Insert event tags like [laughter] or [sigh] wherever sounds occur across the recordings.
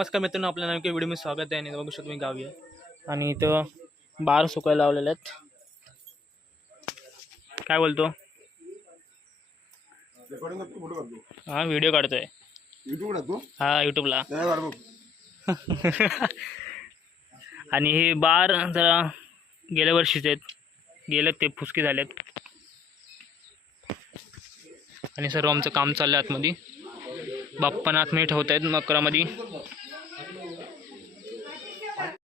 नमस्कार मित्रांनो आपल्या नवीन व्हिडिओ मी स्वागत आहे आणि बघू शकतो मी गावी आहे. आणि इथं बार सुकायला लावलेले आहेत. काय बोलतो? हा व्हिडिओ काढतोय. हा यूट्यूबला [laughs] आणि हे बार जरा गेल्या वर्षीचे आहेत. गेलेत ते फुसके झालेत. आणि सर्व आमचं काम चाललं आतमध्ये. बाप्पांना आतमध्ये ठेवत आहेत मकरामध्ये.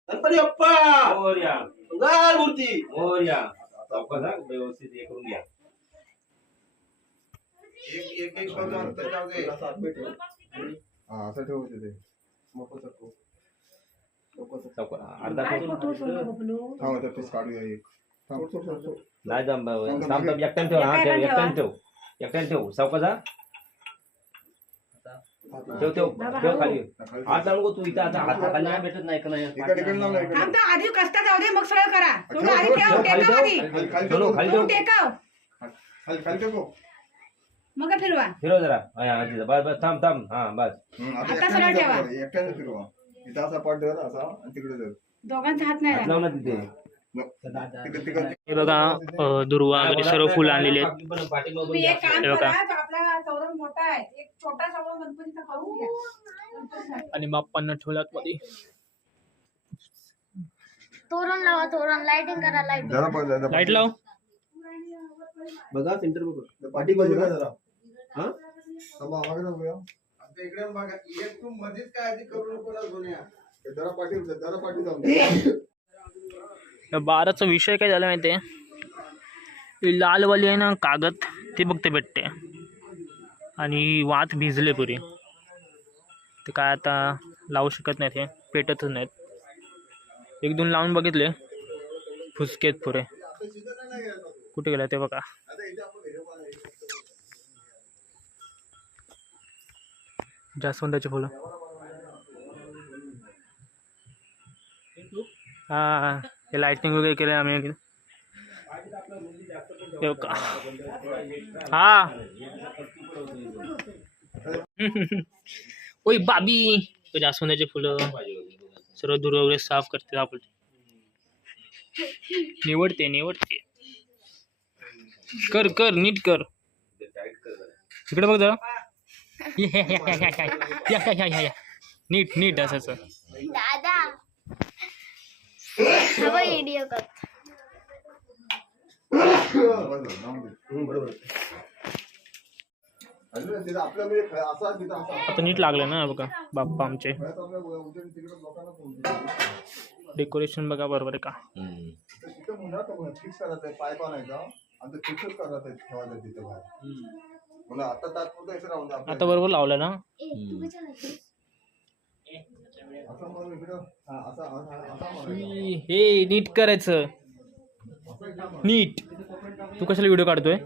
गणपती बाप्पा मोर्या. मंगल मूर्ती! मोर्या. चौकाचा व्यवस्थित हे करून घ्या. एक एक एक शब्द अंतर जाऊ दे. हा असं ठेवू ते. मोकळं सरकव. मोकळं सरकव. चौका अर्धा फूट थांब आता पीस काढूया एक. थांब, सोड, सोड, सोड. नाही जम एकट्याने ठेव हा ठेव एकट्याने ठेव. एकट्याने ठेव. ठेव ठेव ठेव खाली. हात तू इथं आता हात खाली नाही भेटत नाही का नाही. थांब आधी कष्ट जाऊ दे मग सगळं करा. तुम्ही ठेव, आधी खाली टेकाव ठेव. आधी. खाली टेकाव. मग फिरवा. फिरव जरा. हा, हा, तिथं. बस बस थांब थांब. हा बस. आता सरळ ठेवा. एकट्याने फिरवा. इथं असा पाठ धर असा आणि तिकडे धर दोघांचा हात नाही हात लागला. लाव ना तिथे. तिकडे तिकडे. हे बघा अं, दुर्वा वगैरे सर्व फुलं आणलेली आहेत. तुम्ही एक काम हे बघा. करा तो आपला चौरंग मोठा आहे. एक छोटा गणपतीचा करून घ्या. गणपतीसाठी. आणि बाप्पांना ठेवलं आतमध्ये तोरण लावा तोरण. लाइटिंग करा लाइटिंग जरा पण जरा लाइट लाव. बघा सेंटर बघ. पाठी जरा. हा? थांबा. इकडे बघा एक तू मध्येच काय आधी करू नको ना सोन्या. हे जरा पाठी जरा पाठी जाऊन दे. या बाराचा विषय काय झाला माहिती आहे ही लालवाली आहे ना कागद ते बघते भेटते. आणि वात भिजले पुरे. ते काय आता लावू शकत नाहीत हे पेटतच नाहीत. एक दोन लावून बघितले फुसकेत पुरे. कुठे गेला ते बघा. जास्वंदाची फुलं. हा हे लायटिंग वगैरे केलं आम्ही हा. ओय बाबी जास्वंदाचे फुलं सर्व दूर वगैरे साफ करते आपण निवडते निवडते. कर कर नीट कर. इकडे बघ जरा. या नीट नीट असाच दादा. आता नीट लागलं ना बघा बाप्पा आमचे. डेकोरेशन बघा बरोबर आहे का? आता बरोबर लावलं ना? हे नीट करायचं. नीट. तू कशाला व्हिडिओ काढतोय?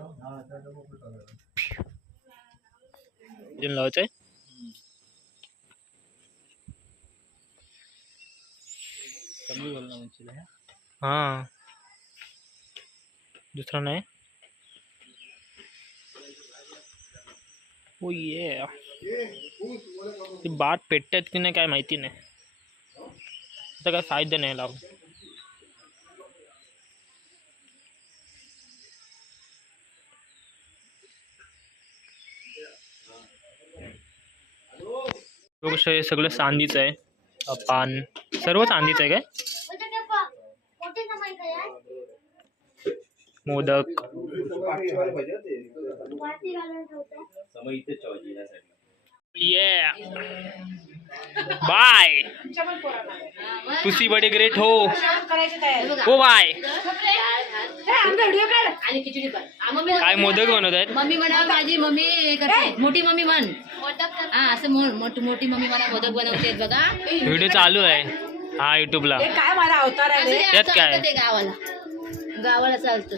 लावायचंय हा। दुसरा नाही ओ ये। ती बाट पेटतात की नाही काय माहिती नाही आता काय फ़ायदा नाही लावून बघू हे सगळं चांदीचं आहे. पान. सर्व चांदीचं आहे काय? मोठे समय काय मोदक बाय. तुसी बडे ग्रेट हो. करायची तयारी हो बाय हे, आमचा व्हिडिओ काढ. आणि खिचडी पण. आ, मम्मी काय मोदक बनवत आहेत? मम्मी म्हणा माझी मम्मी हे. करते मोठी मम्मी म्हण हा असं म्हण मोठी मोठी मम्मी म्हणा मोदक बनवते बघा. व्हिडिओ चालू आहे. हा युट्यूबला हे काय माझा अवतार आहे असं त्यात काय? ते गावाला. गावाला चालतं.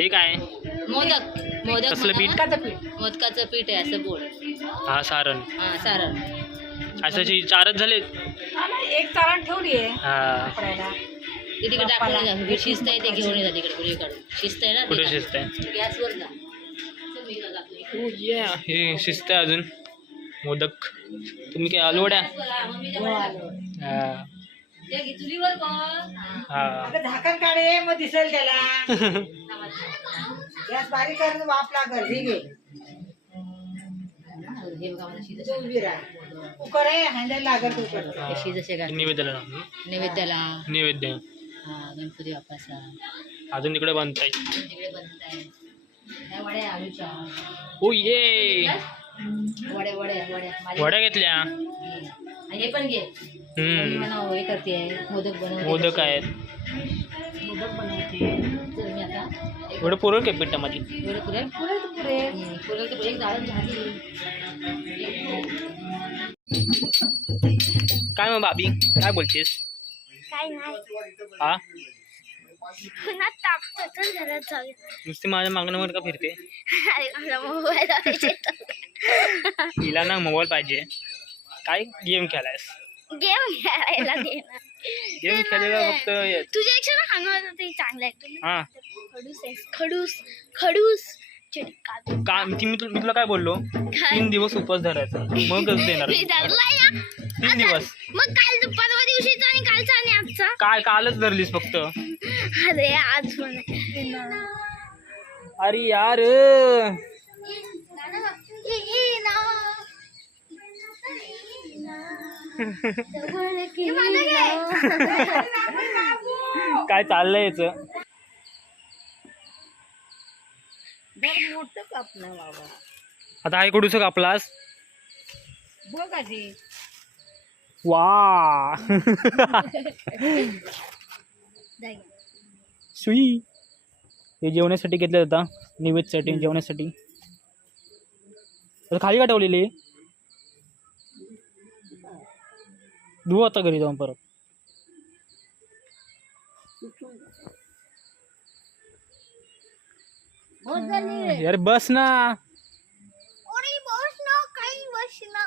मोदक. मोदक कसलं पीठ? म्हणा. मोदकाचं पीठ. मोदकाचं पीठ आहे असं बोल हा सारण. हा सारण. अशाची चारच झाले? हा ना, एक चारण ठेवली आहे. हा. कपड्याला. ते तिकडे टाकून जा. पीठ शिजत आहे ते घेऊन येतात तिकडे शिजत आहे ना कुठे ते शिजत आहे. गॅसवर जा. चल, मी इकडं टाकतो. हे शिजत आहे अजून. मोदक. तुम्ही काय आलवड्या गॅसवर, हा, मम्मीच्या हा. ते घे, चुलीवर कर हा. हा अगं झाकण काढे मग दिसेल त्याला. [laughs] गॅस बारीक कर वाप लागल. ठीक आहे हे बघा मला कुकर आहे हँडल कुकर निवेद्याला नैवेद्याला नैवेद्य हा गणपती बाप्पाचा. अजून तिकडे बनताय. तिकडे बनत आहे त्या वड्या आलूच्या. ओ ये. वड्या वड्या वड्या. माझ्या वड्या घेतल्या. आणि हे पण घे. हम्म. हे करते. मोदक बनवते मोदक आहेत. मोदक बनवते. तर मी आता एवढं पुरल काय पिठा माझी एवढं पुरेल? पुरेल तर पुरेल. पुरेल तर एक डाळ झाली. काय मग बाबी? काय बोलतेस? काय नाही. हा? नुसती माझ्या मागण्यावर का फिरते? अरे मला मोबाईल पाहिजे. तिला ना मोबाईल पाहिजे. काय गेम खेळायस? गेम खेळायला गेम खेळायला फक्त तुझ्यापेक्षा ना हनुमान ते चांगलं आहे हा. खडूस खडूस खडूस. का मी मी तुला काय बोललो? तीन दिवस उपवास धरायचा. मगच देणार. ना तीन दिवस. मग काल परवा दिवशीचा आणि कालचा आणि आजचा? काय कालच धरलीस फक्त. अरे आज. अरे यार. घे. काय चाललंय याच? मोठं कापणं बाबा. आता आई कुठूस कापलास? बघ आधी. वा. सुई. हे जेवण्यासाठी घेतलं आता निवेदसाठी जेवण्यासाठी. खाली का ठेवलेली? धुवू आता घरी जाऊन परत. यार बस ना. अरे बस ना काही बस ना.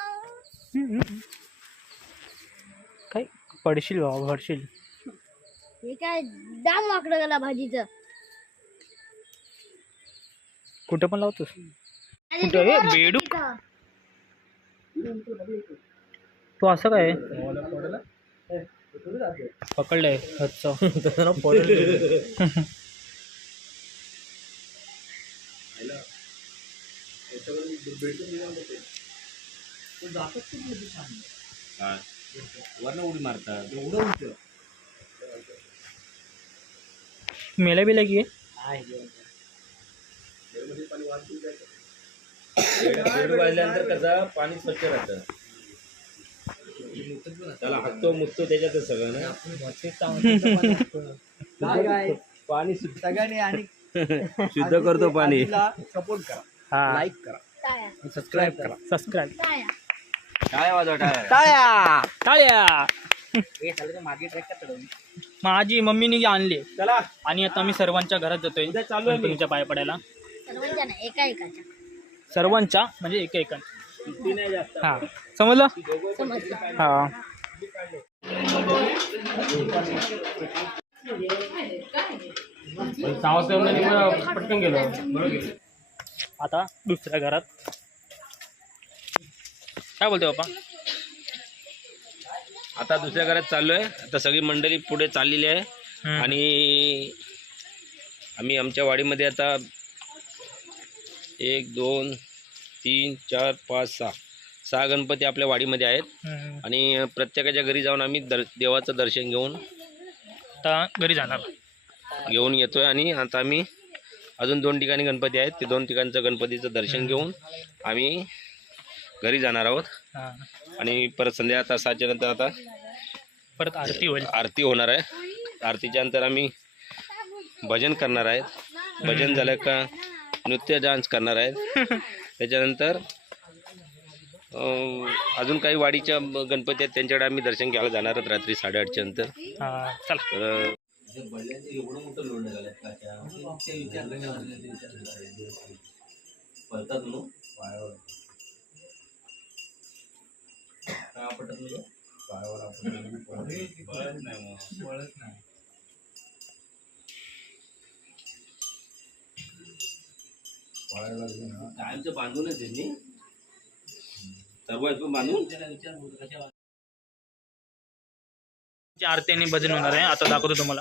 काय पडशील बाबा पडशील हे काय दाम वाकडं गेला भाजीचं. कुठं पण लावतोस. कुठं? ए बेडूक तू असं काय? पकडलंय. हातचं वरनं उडी मारतात मेला बिला की बेडूक वाजल्यानंतर कसं पाणी स्वच्छ राहतं. त्याला हाकतो मुततो त्याच्यातच सगळं ना? [laughs] पाणी शुद्ध सगळ्यांनी आणि शुद्ध करतो पाणी. सपोर्ट करा. हा. लाईक करा. सबस्क्राईब करा. सबस्क्राईब टाळ्या. काय वाजवा टाळ्या. टाळ्या. टाळ्या. मागे ट्रॅक का चढवली? माझी मम्मीने आणली. चला. आणि आता आम्ही सर्वांच्या घरात जातोय. उद्या चालू आहे मी. गणपतीच्या पाया पडायला. सर्वांच्या नाही एका एकाच्या. सर्वांच्या म्हणजे एक एक सुट्टी नाही जास्त हा. समजलं? समजलं. हा. पटकन गेलो. आता दुसऱ्या घरात. काय बोलते बाप्पा? आता दुसऱ्या घरात चाललोय. आता सगळी मंडळी पुढे चाललेली आहे. आणि आम्ही आमच्या वाडीमध्ये आता एक दोन तीन चार पाच सहा. सहा गणपती आपल्या वाडीमध्ये आहेत. हम्म. आणि प्रत्येकाच्या घरी जाऊन आम्ही दर देवाचं दर्शन घेऊन आता घरी जाणार. घेऊन येतोय आणि आता आम्ही अजून दोन ठिकाणी गणपती आहेत. ते दोन ठिकाणचं गणपतीचं दर्शन घेऊन आम्ही घरी जाणार आहोत. हा. आणि परत संध्या आता सातच्या नंतर आता परत आरती होईल. आरती होणार आहे. आरतीच्या नंतर आम्ही भजन करणार आहेत. भजन झालं का नृत्य डान्स करणार आहेत. [laughs] त्याच्यानंतर अजून काही वाडीच्या गणपती आहेत त्यांच्याकडे आम्ही दर्शन घ्यायला जाणार आहोत रात्री साडेआठच्या नंतर. हा चला. तर कायमचं बांधूनच त्यांनी. सर्व बांधून. ची आरती आणि भजन होणार आहे. आता दाखवतो तुम्हाला.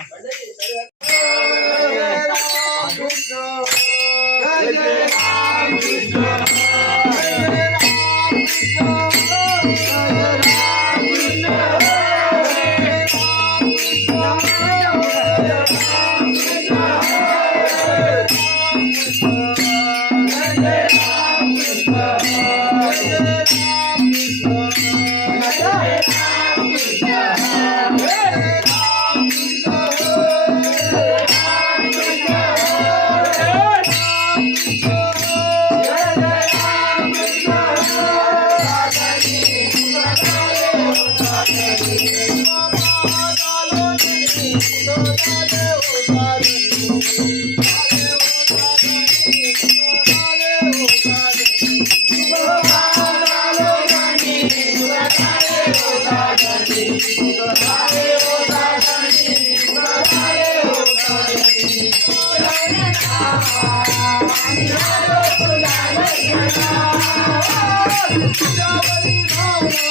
ராவணி ராவணி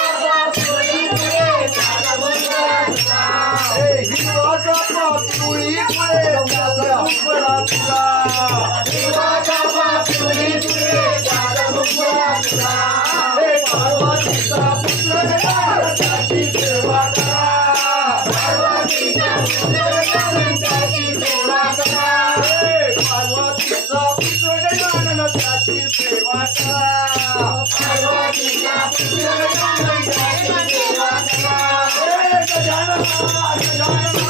गजानना, गजानना,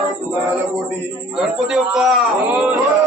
गणपती बाप्पा. हो.